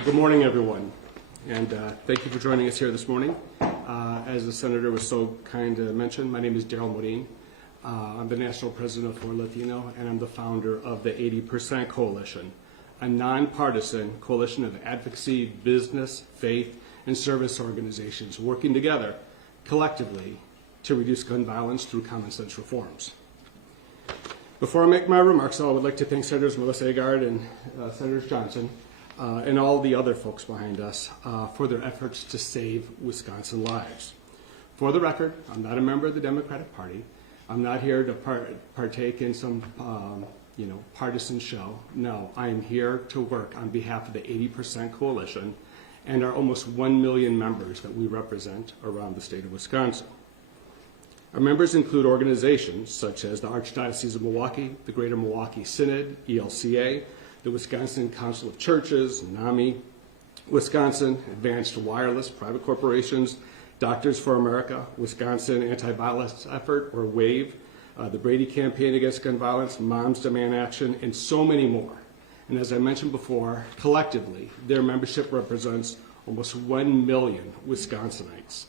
Good morning, everyone, and thank you for joining us here this morning. As the Senator was so kind to mention, my name is Darryl Morin. I'm the National President of For Latino, and I'm the founder of the 80% Coalition, a nonpartisan coalition of advocacy, business, faith, and service organizations working together collectively to reduce gun violence through common sense reforms. Before I make my remarks, I would like to thank Senators Melissa Agard and Senators Johnson and all the other folks behind us for their efforts to save Wisconsin lives. For the record, I'm not a member of the Democratic Party. I'm not here to partake in some partisan show. No, I am here to work on behalf of the 80% Coalition and our almost 1 million members that we represent around the state of Wisconsin. Our members include organizations such as the Archdiocese of Milwaukee, the Greater Milwaukee Synod, ELCA, the Wisconsin Council of Churches, NAMI, Wisconsin Advanced Wireless, private corporations, Doctors for America, Wisconsin Anti-Violence Effort, or WAVE, the Brady Campaign Against Gun Violence, Moms Demand Action, and so many more. And as I mentioned before, collectively, their membership represents almost 1 million Wisconsinites.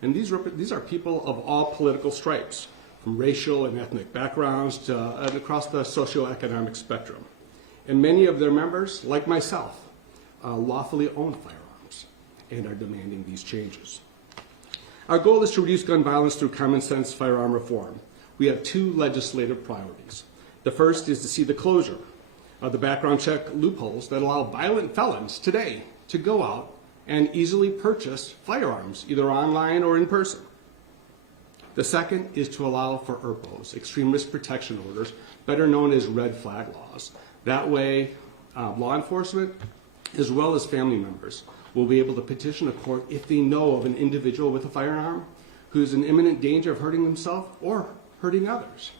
And these are people of all political stripes, from racial and ethnic backgrounds to and across the socioeconomic spectrum. And many of their members, like myself, lawfully own firearms and are demanding these changes. Our goal is to reduce gun violence through common sense firearm reform. We have two legislative priorities. The first is to see the closure of the background check loopholes that allow violent felons today to go out and easily purchase firearms, either online or in person. The second is to allow for ERPOs, extreme risk protection orders, better known as red flag laws. That way, law enforcement, as well as family members, will be able to petition a court if they know of an individual with a firearm who's in imminent danger of hurting himself or hurting others.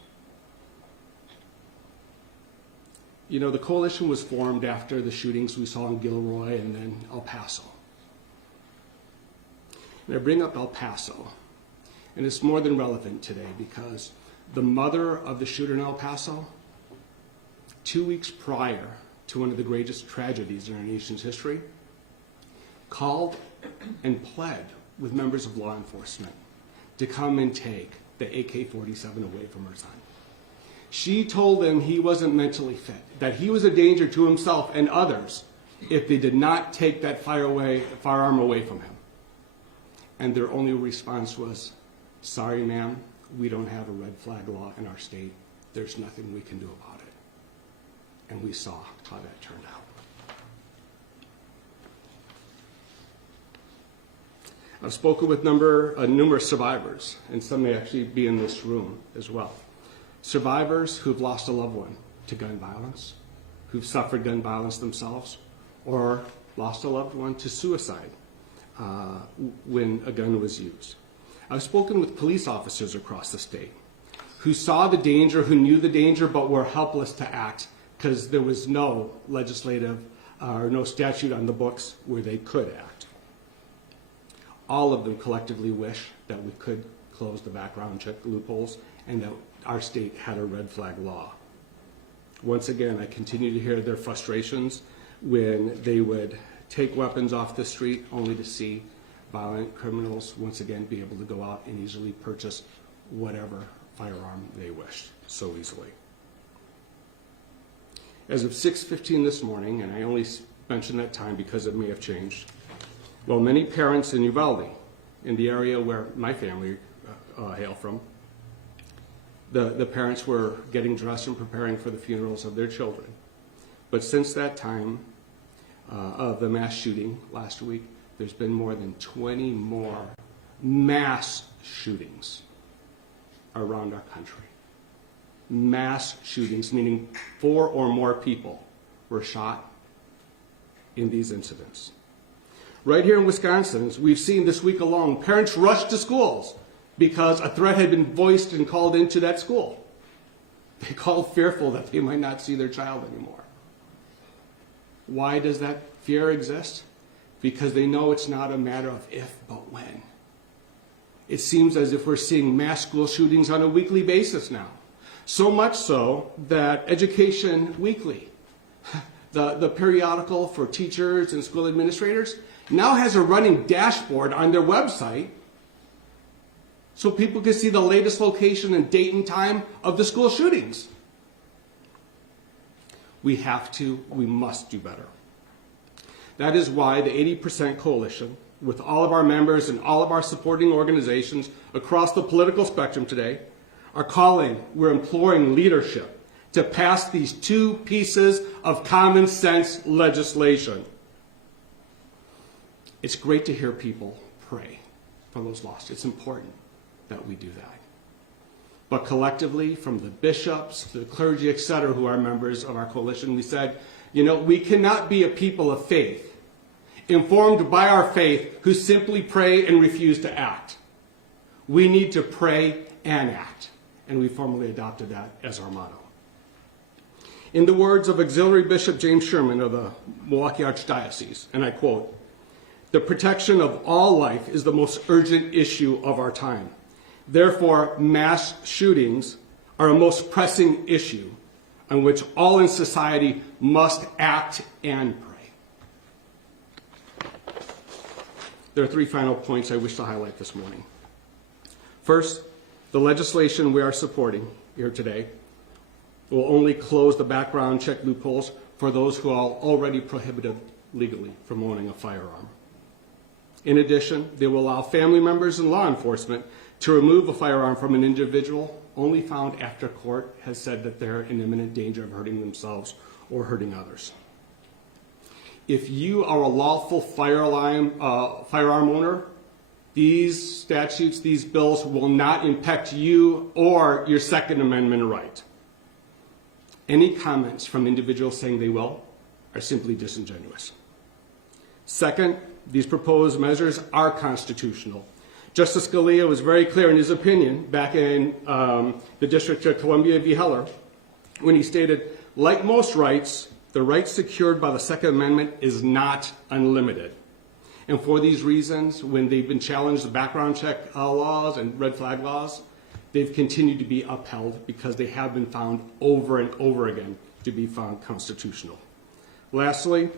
You know, the coalition was formed after the shootings we saw in Gilroy and then El Paso. And I bring up El Paso, and it's more than relevant today because the mother of the shooter in El Paso, 2 weeks prior to one of the greatest tragedies in our nation's history, called and pled with members of law enforcement to come and take the AK-47 away from her son. She told them he wasn't mentally fit, that he was a danger to himself and others if they did not take that firearm away from him. And their only response was, "Sorry, ma'am, we don't have a red flag law in our state. There's nothing we can do about it." And we saw how that turned out. I've spoken with numerous survivors, and some may actually be in this room as well. Survivors who've lost a loved one to gun violence, who've suffered gun violence themselves, or lost a loved one to suicide when a gun was used. I've spoken with police officers across the state who saw the danger, who knew the danger, but were helpless to act because there was no legislative or no statute on the books where they could act. All of them collectively wish that we could close the background check loopholes and that our state had a red flag law. Once again, I continue to hear their frustrations when they would take weapons off the street only to see violent criminals once again be able to go out and easily purchase whatever firearm they wished so easily. As of 6:15 this morning, and I only mention that time because it may have changed, while many parents in Uvalde, in the area where my family hail from, the parents were getting dressed and preparing for the funerals of their children. But since that time of the mass shooting last week, there's been more than 20 more mass shootings around our country. Mass shootings, meaning 4 or more people were shot in these incidents. Right here in Wisconsin, as we've seen this week alone, parents rushed to schools because a threat had been voiced and called into that school. They called fearful that they might not see their child anymore. Why does that fear exist? Because they know it's not a matter of if, but when. It seems as if we're seeing mass school shootings on a weekly basis now. So much so that Education Weekly the periodical for teachers and school administrators, now has a running dashboard on their website so people can see the latest location and date and time of the school shootings. We must do better. That is why the 80% Coalition, with all of our members and all of our supporting organizations across the political spectrum today, we're imploring leadership to pass these two pieces of common sense legislation. It's great to hear people pray for those lost. It's important that we do that. But collectively, from the bishops to the clergy, etc., who are members of our coalition, we said, we cannot be a people of faith, informed by our faith, who simply pray and refuse to act. We need to pray and act. And we formally adopted that as our motto. In the words of Auxiliary Bishop James Sherman of the Milwaukee Archdiocese, and I quote, "The protection of all life is the most urgent issue of our time. Therefore, mass shootings are a most pressing issue on which all in society must act and pray." There are three final points I wish to highlight this morning. First, the legislation we are supporting here today will only close the background check loopholes for those who are already prohibited legally from owning a firearm. In addition, they will allow family members and law enforcement to remove a firearm from an individual only found after court has said that they're in imminent danger of hurting themselves or hurting others. If you are a lawful firearm owner, these statutes, these bills will not impact you or your Second Amendment right. Any comments from individuals saying they will are simply disingenuous. Second, these proposed measures are constitutional. Justice Scalia was very clear in his opinion back in the District of Columbia v. Heller when he stated, like most rights, the right secured by the Second Amendment is not unlimited. And for these reasons, when they've been challenged, the background check laws and red flag laws, they've continued to be upheld because they have been found over and over again to be found constitutional. Lastly,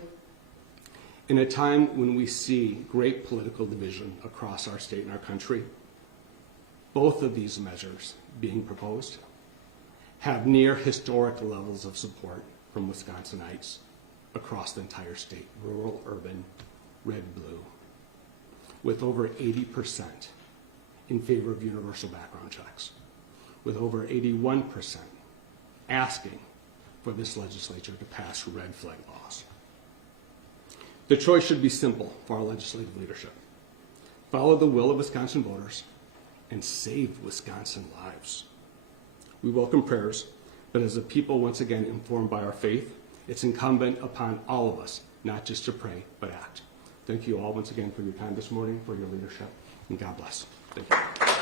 in a time when we see great political division across our state and our country, both of these measures being proposed have near historic levels of support from Wisconsinites across the entire state, rural, urban, red, blue, with over 80% in favor of universal background checks, with over 81% asking for this legislature to pass red flag laws. The choice should be simple for our legislative leadership. Follow the will of Wisconsin voters and save Wisconsin lives. We welcome prayers, but as a people once again informed by our faith, it's incumbent upon all of us not just to pray, but act. Thank you all once again for your time this morning, for your leadership, and God bless. Thank you.